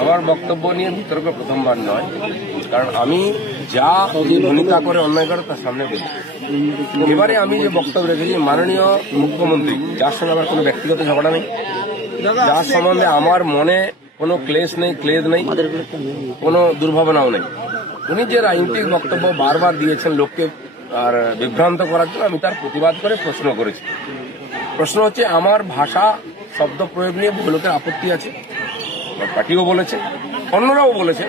আমার বক্তব্য নিয়ে বিতর্ক প্রথমবার নয়, কারণ আমি যা ভূমিকা করে অন্যায় করে তার সামনে বলি। এবারে আমি যে বক্তব্য রেখেছি, মাননীয় মুখ্যমন্ত্রী, যার সঙ্গে আমার কোনো ব্যক্তিগত ঝগড়া নেই, যার সম্বন্ধে আমার মনে কোনো ক্লেশ নেই, ক্লেদ নেই, কোনো দুর্ভাবনাও নেই, উনি যে রাজনৈতিক বক্তব্য বারবার দিয়েছেন লোককে আর বিভ্রান্ত করার জন্য, আমি তার প্রতিবাদ করে প্রশ্ন করেছি। প্রশ্ন হচ্ছে, আমার ভাষা শব্দ প্রয়োগ নিয়ে বহু লোকের আপত্তি আছে, পার্টিও বলেছে, অন্যরাও বলেছে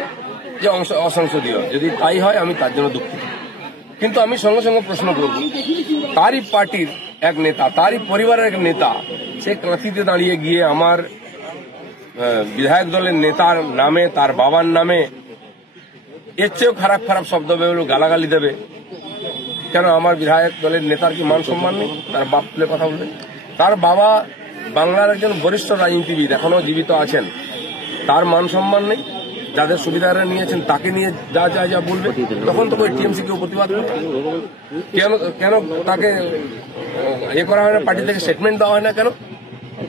যে অসংসদীয়। যদি তাই হয় আমি তার জন্য দুঃখিত, কিন্তু আমি সঙ্গে সঙ্গে প্রশ্ন করব, তারই পার্টির এক নেতা, তারই পরিবারের এক নেতা, সে কাঁথিতে দাঁড়িয়ে গিয়ে আমার বিধায়ক দলের নেতার নামে, তার বাবার নামে এর চেয়েও খারাপ খারাপ শব্দ বেরোলো, গালাগালি দেবে। কেন আমার বিধায়ক দলের নেতার কি মান সম্মান নেই? তার বাপ তুলে কথা বলবে? তার বাবা বাংলার একজন বরিষ্ঠ রাজনীতিবিদ, এখনো জীবিত আছেন, তার মান সম্মান নেই? যাদের সুবিধারা নিয়েছেন তাকে নিয়ে যা যা যা বলবে, তখন তো ওই টিএমসি কেউ প্রতিবাদ করবে। কেন তাকে করা হয় না, পার্টি থেকে স্টেটমেন্ট দেওয়া হয় না কেন?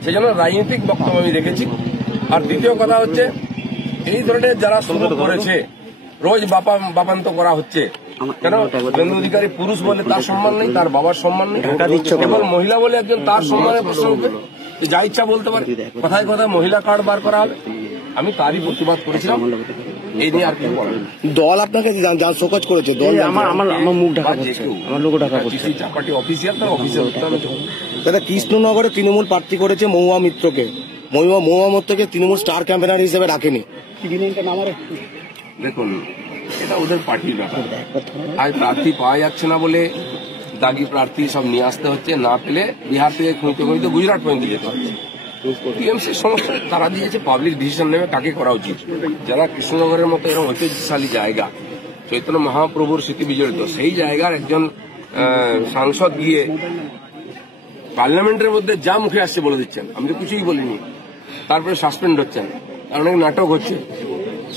সেই জন্য রাজনৈতিক বক্তব্য আমি রেখেছি। আর দ্বিতীয় কথা হচ্ছে, এই ধরনের যারা শুরু করেছে, রোজ বাপান্ত করা হচ্ছে, কেন বেনু অধিকারী পুরুষ বলে তার সম্মান নেই, তার বাবার সম্মান নেই, কেবল মহিলা বলে একজন তার সম্মানের প্রশ্ন উঠবে, যা ইচ্ছা বলতে পারে, কথায় কথায় মহিলা কার্ড বার করা হবে। আমি তারই প্রতিবাদ করেছিলাম, এই নিয়ে আর কিছু বলার। দল আপনাকে যা শোকজ করেছে, দল আমার মুখ ঢাকা করছে, আমার লোক ঢাকা করছে, পার্টি অফিসিয়াল, তার অফিসিয়াল। দাদা, কৃষ্ণনগরে তৃণমূল প্রার্থী করেছে মহুয়া মিত্রকে, মহুয়া মিত্রকে তৃণমূল স্টার ক্যাম্পেনার হিসেবে রাখেনি। দেখুন, এটা ওদের পার্টির ব্যাপার। আজ প্রার্থী পাওয়া যাচ্ছে না বলে দাগি প্রার্থী সব নিয়ে আসতে হচ্ছে, না পেলে বিহার থেকে খুঁজতে খুঁজতে গুজরাট পর্যন্ত যেতে হচ্ছে। টিএমসির সমস্যা, তারা দিয়েছে পাবলিক ডিসিশন নেবে কাকে করা উচিত। যারা কৃষ্ণনগরের মতো এরকম ঐতিহ্যশালী জায়গা, চৈতন্য মহাপ্রভুর স্মৃতি বিজড়িত, সেই জায়গার একজন সাংসদ গিয়ে পার্লামেন্টের মধ্যে যা মুখে আসছে বলে দিচ্ছেন, আমি তো কিছুই বলিনি, তারপরে সাসপেন্ড হচ্ছেন, কারণ নাটক হচ্ছে।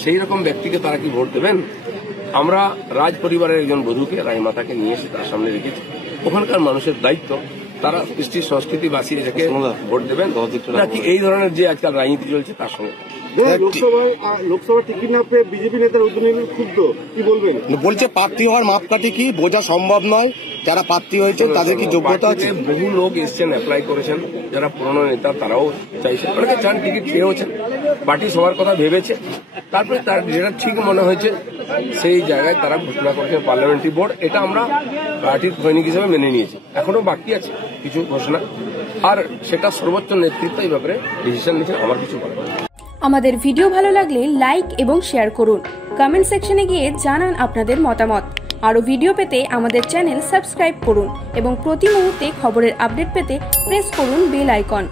সেই রকম ব্যক্তিকে তারা কি ভোট দেবেন? আমরা রাজ পরিবারের একজন বধূকে, রায়মাতাকে নিয়ে এসে তার সামনে রেখেছি। ওখানকার মানুষের দায়িত্ব, তারা কৃষ্টি সংস্কৃতি বাঁচিয়ে রেখে ভোট দেবেন, নাকি এই ধরনের যে আজকাল রাজনীতি চলছে তার সঙ্গে। লোকসভা টিকিট না পেয়ে বিজেপি নেতার উদ্যোগে ক্ষুব্ধ, কি বলবেন? বলছে প্রার্থী হওয়ার মাপকাঠি কি বোঝা সম্ভব নয়, যারা প্রার্থী হয়েছেন তাদের কি যোগ্যতা আছে? বহু লোক এসছেন, অ্যাপ্লাই করেছেন, যারা পুরনো নেতা তারাও চাইছেন, অনেকে চান, টিকিট পেয়েওছেন। পার্টি সবার কথা ভেবেছে, তারপরে তার যেটা ঠিক মনে হয়েছে সেই জায়গায় তারা ঘোষণা করেছেন পার্লামেন্টারি বোর্ড। এটা আমরা পার্টির সৈনিক হিসেবে মেনে নিয়েছি। এখনো বাকি আছে কিছু ঘোষণা, আর সেটা সর্বোচ্চ নেতৃত্ব এই ব্যাপারে ডিসিশন নিয়েছেন, আমার কিছু বলার নেই। আমাদের ভিডিও ভালো লাগলে লাইক এবং শেয়ার করুন, কমেন্ট সেকশনে গিয়ে জানান আপনাদের মতামত। আরও ভিডিও পেতে আমাদের চ্যানেল সাবস্ক্রাইব করুন এবং প্রতি মুহূর্তে খবরের আপডেট পেতে প্রেস করুন বেল আইকন।